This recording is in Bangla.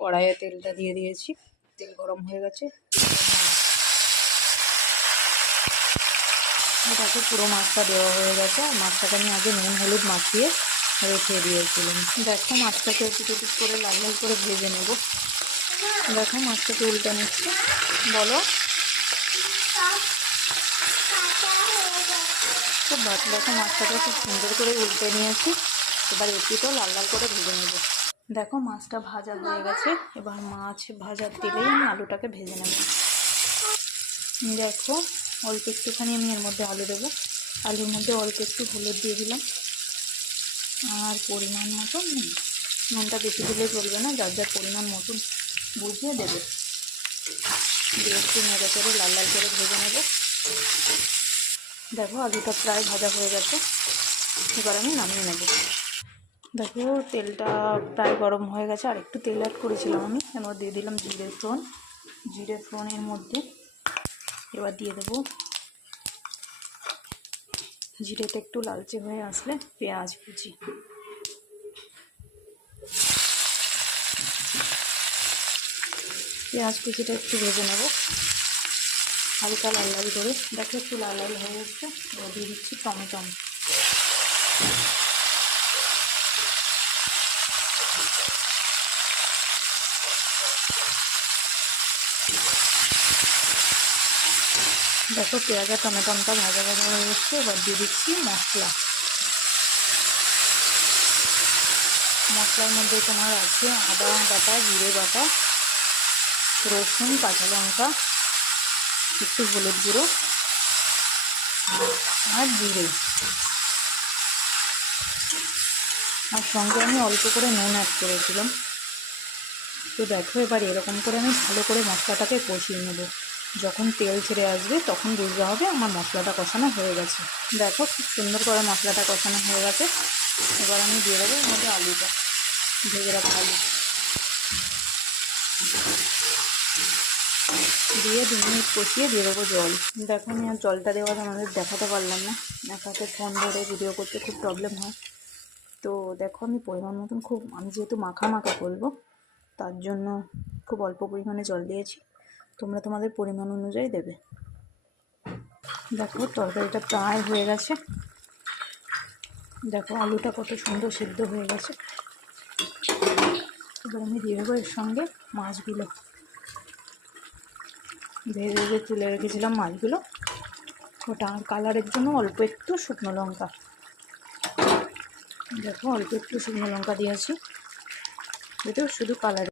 কড়াইয়ে তেলটা দিয়ে দিয়েছি, তেল গরম হয়ে গেছে। তাতে পুরো মাছটা দেওয়া হয়ে গেছে। আর মাছটাকে আমি আগে নুন হলুদ মাখিয়ে রেখে দিয়েছিলাম। দেখো মাছটাকে একটু করে লাল লাল করে ভেজে নেব। দেখো মাছটাকে উল্টে নিচ্ছি। বলো, খুব ভাত। দেখো মাছটাকে খুব সুন্দর করে উল্টে নিয়েছি। এবার এপিটাও লাল লাল করে ভেজে নেব। দেখো মাছটা ভাজা হয়ে গেছে। এবার মাছ ভাজার তেলেই আমি আলুটাকে ভেজে নেব। দেখো অল্প একটুখানি আমি এর মধ্যে আলু দেবো। আলুর মধ্যে অল্প একটু হলুদ দিয়ে দিলাম, আর পরিমাণ মতন নুনটা বেশি দিলে চলবে না, যার যার পরিমাণ মতন বুঝিয়ে দেবে। দিয়ে একটু নেড়ে চেড়ে লাল লাল করে ভেজে নেব। দেখো আলুটা প্রায় ভাজা হয়ে গেছে। এবার আমি নামিয়ে নেব। দেখো তেলটা প্রায় গরম হয়ে গেছে। আর একটু তেল অ্যাড করেছিলাম আমি। এবার দিয়ে দিলাম জিরে ফোড়নের মধ্যে এবার দিয়ে দেবো জিরেটা একটু লালচে হয়ে আসলে পেঁয়াজ কুচি। পেঁয়াজ কুচিটা একটু ভেজে নেব হালকা লাল লাল করে। দেখো একটু লাল লাল হয়ে এসছে। এবার দিয়ে দিচ্ছি টমেটো। দেখো পেঁয়াজ আর টমেটোটা ভাজা ভাজা হয়ে এসছে। এবার দিয়ে দিচ্ছি মশলার মধ্যে তোমার আছে আদা বাটা, জিরে বাটা, রসুন, কাঁচা লঙ্কা, একটু হলুদ গুঁড়ো আর জিরে, আর সঙ্গে আমি অল্প করে নুন অ্যাড করেছিলাম। তো দেখো এবার এরকম করে আমি ভালো করে মশলাটাকে কষিয়ে নেব। যখন তেল ছেড়ে আসবে তখন বুঝতে হবে আমার মশলাটা কষানো হয়ে গেছে। দেখো খুব সুন্দর করে মশলাটা কষানো হয়ে গেছে। এবার আমি দিয়ে দেবো এর মধ্যে আলুটা, ভেজে রাখা আলু দিয়ে 2 মিনিট কষিয়ে দিয়ে দেবো জল। দেখো আমি আর জলটা দেওয়া আমাদের দেখাতে পারলাম না, এক হাতে ফোন ধরে ভিডিও করতে খুব প্রবলেম হয়। তো দেখো আমি পরিমাণ মতন আমি যেহেতু মাখা করবো তার জন্য খুব অল্প পরিমাণে জল দিয়েছি। তোমরা তোমাদের পরিমাণ অনুযায়ী দেবে। দেখো তরকারিটা প্রায় হয়ে গেছে। দেখো আলুটা কত সুন্দর সিদ্ধ হয়ে গেছে। এবার আমি দিয়ে দেবো এর সঙ্গে মাছগুলো, ভেজে তুলে রেখেছিলাম মাছগুলো। ওটা আর কালারের জন্য অল্প একটু শুকনো লঙ্কা। দেখো অল্প একটু শুকনো লঙ্কা দিয়েছি, এটাও শুধু কালার।